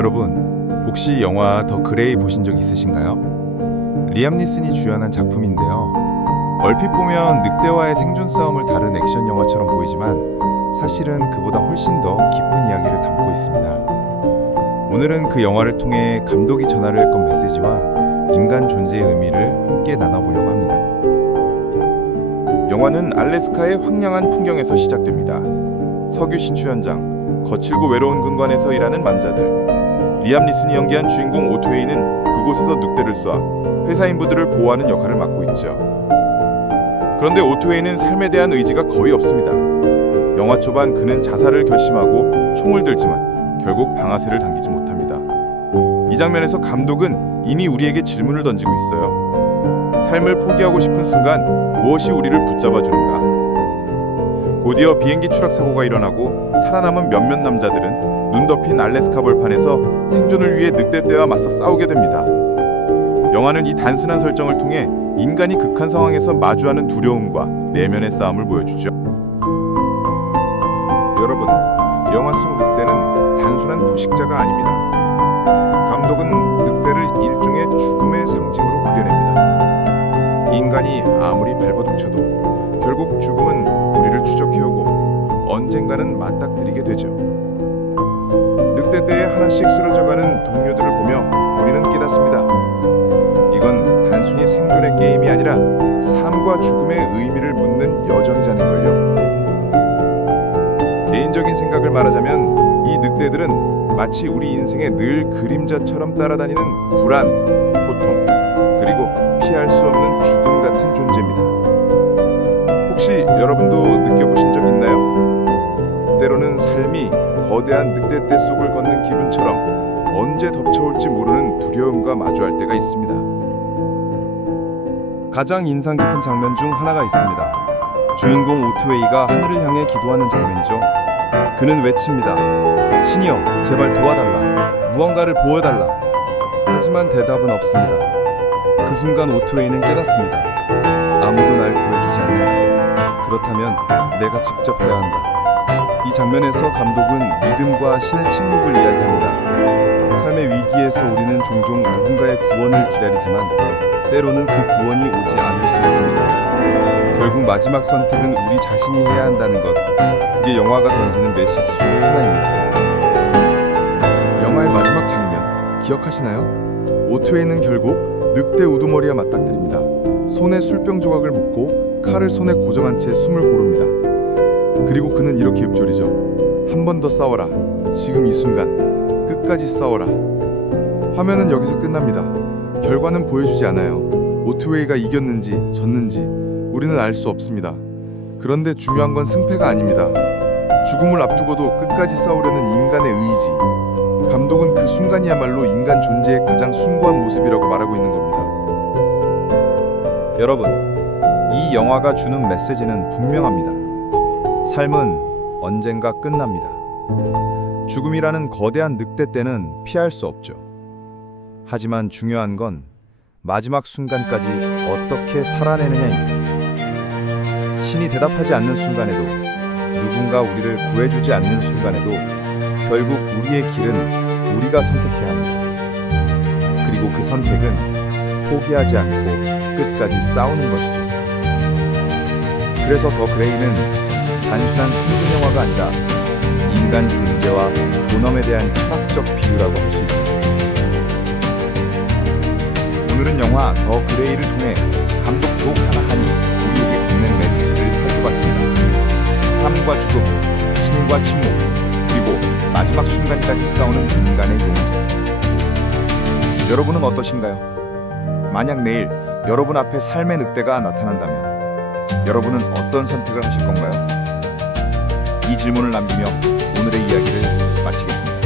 여러분, 혹시 영화 더 그레이 보신 적 있으신가요? 리암 니슨이 주연한 작품인데요. 얼핏 보면 늑대와의 생존 싸움을 다룬 액션 영화처럼 보이지만 사실은 그보다 훨씬 더 깊은 이야기를 담고 있습니다. 오늘은 그 영화를 통해 감독이 전하려 했던 메시지와 인간 존재의 의미를 함께 나눠보려고 합니다. 영화는 알래스카의 황량한 풍경에서 시작됩니다. 석유 시추 현장, 거칠고 외로운 근관에서 일하는 만자들. 리암 니슨이 연기한 주인공 오토웨이는 그곳에서 늑대를 쏴 회사 인부들을 보호하는 역할을 맡고 있죠. 그런데 오토웨이는 삶에 대한 의지가 거의 없습니다. 영화 초반 그는 자살을 결심하고 총을 들지만 결국 방아쇠를 당기지 못합니다. 이 장면에서 감독은 이미 우리에게 질문을 던지고 있어요. 삶을 포기하고 싶은 순간 무엇이 우리를 붙잡아 주는가? 곧이어 비행기 추락 사고가 일어나고 살아남은 몇몇 남자들은 눈 덮인 알래스카 벌판에서 생존을 위해 늑대떼와 맞서 싸우게 됩니다. 영화는 이 단순한 설정을 통해 인간이 극한 상황에서 마주하는 두려움과 내면의 싸움을 보여주죠. 여러분, 영화 속 늑대는 단순한 포식자가 아닙니다. 감독은 늑대를 일종의 죽음의 상징으로 그려냅니다. 인간이 아무리 발버둥쳐도 결국 죽음은 우리를 추적해오고 언젠가는 맞닥뜨리게 되죠. 늑대떼에 하나씩 쓰러져가는 동료들을 보며 우리는 깨닫습니다. 이건 단순히 생존의 게임이 아니라 삶과 죽음의 의미를 묻는 여정이자는걸요. 개인적인 생각을 말하자면 이 늑대들은 마치 우리 인생의 늘 그림자처럼 따라다니는 불안, 고통, 그리고 피할 수 없는 죽음 같은 존재입니다. 혹시 여러분도 느껴보신 적 있나요? 때로는 삶이 거대한 늑대떼 속을 걷는 기분처럼 언제 덮쳐올지 모르는 두려움과 마주할 때가 있습니다. 가장 인상 깊은 장면 중 하나가 있습니다. 주인공 오토웨이가 하늘을 향해 기도하는 장면이죠. 그는 외칩니다. 신이여, 제발 도와달라. 무언가를 보여달라. 하지만 대답은 없습니다. 그 순간 오토웨이는 깨닫습니다. 아무도 날 구해주지 않는다. 그렇다면 내가 직접 해야 한다. 이 장면에서 감독은 믿음과 신의 침묵을 이야기합니다. 삶의 위기에서 우리는 종종 누군가의 구원을 기다리지만 때로는 그 구원이 오지 않을 수 있습니다. 결국 마지막 선택은 우리 자신이 해야 한다는 것, 그게 영화가 던지는 메시지 중 하나입니다. 영화의 마지막 장면 기억하시나요? 오토웨이는 결국 늑대 우두머리와 맞닥뜨립니다. 손에 술병 조각을 묶고 칼을 손에 고정한 채 숨을 고릅니다. 그리고 그는 이렇게 읊조리죠. 한 번 더 싸워라. 지금 이 순간 끝까지 싸워라. 화면은 여기서 끝납니다. 결과는 보여주지 않아요. 오토웨이가 이겼는지 졌는지 우리는 알 수 없습니다. 그런데 중요한 건 승패가 아닙니다. 죽음을 앞두고도 끝까지 싸우려는 인간의 의지. 감독은 그 순간이야말로 인간 존재의 가장 숭고한 모습이라고 말하고 있는 겁니다. 여러분, 이 영화가 주는 메시지는 분명합니다. 삶은 언젠가 끝납니다. 죽음이라는 거대한 늑대떼는 피할 수 없죠. 하지만 중요한 건 마지막 순간까지 어떻게 살아내느냐입니다. 신이 대답하지 않는 순간에도, 누군가 우리를 구해주지 않는 순간에도 결국 우리의 길은 우리가 선택해야 합니다. 그리고 그 선택은 포기하지 않고 끝까지 싸우는 것이죠. 그래서 더 그레이는 단순한 생존 영화가 아니라 인간 존재와 존엄에 대한 철학적 비유라고 할 수 있습니다. 오늘은 영화 더 그레이를 통해 감독 조 카나한이 우리에게 건넨 메시지를 살펴봤습니다. 삶과 죽음, 신과 침묵, 그리고 마지막 순간까지 싸우는 인간의 용기. 여러분은 어떠신가요? 만약 내일 여러분 앞에 삶의 늑대가 나타난다면 여러분은 어떤 선택을 하실 건가요? 이 질문을 남기며 오늘의 이야기를 마치겠습니다.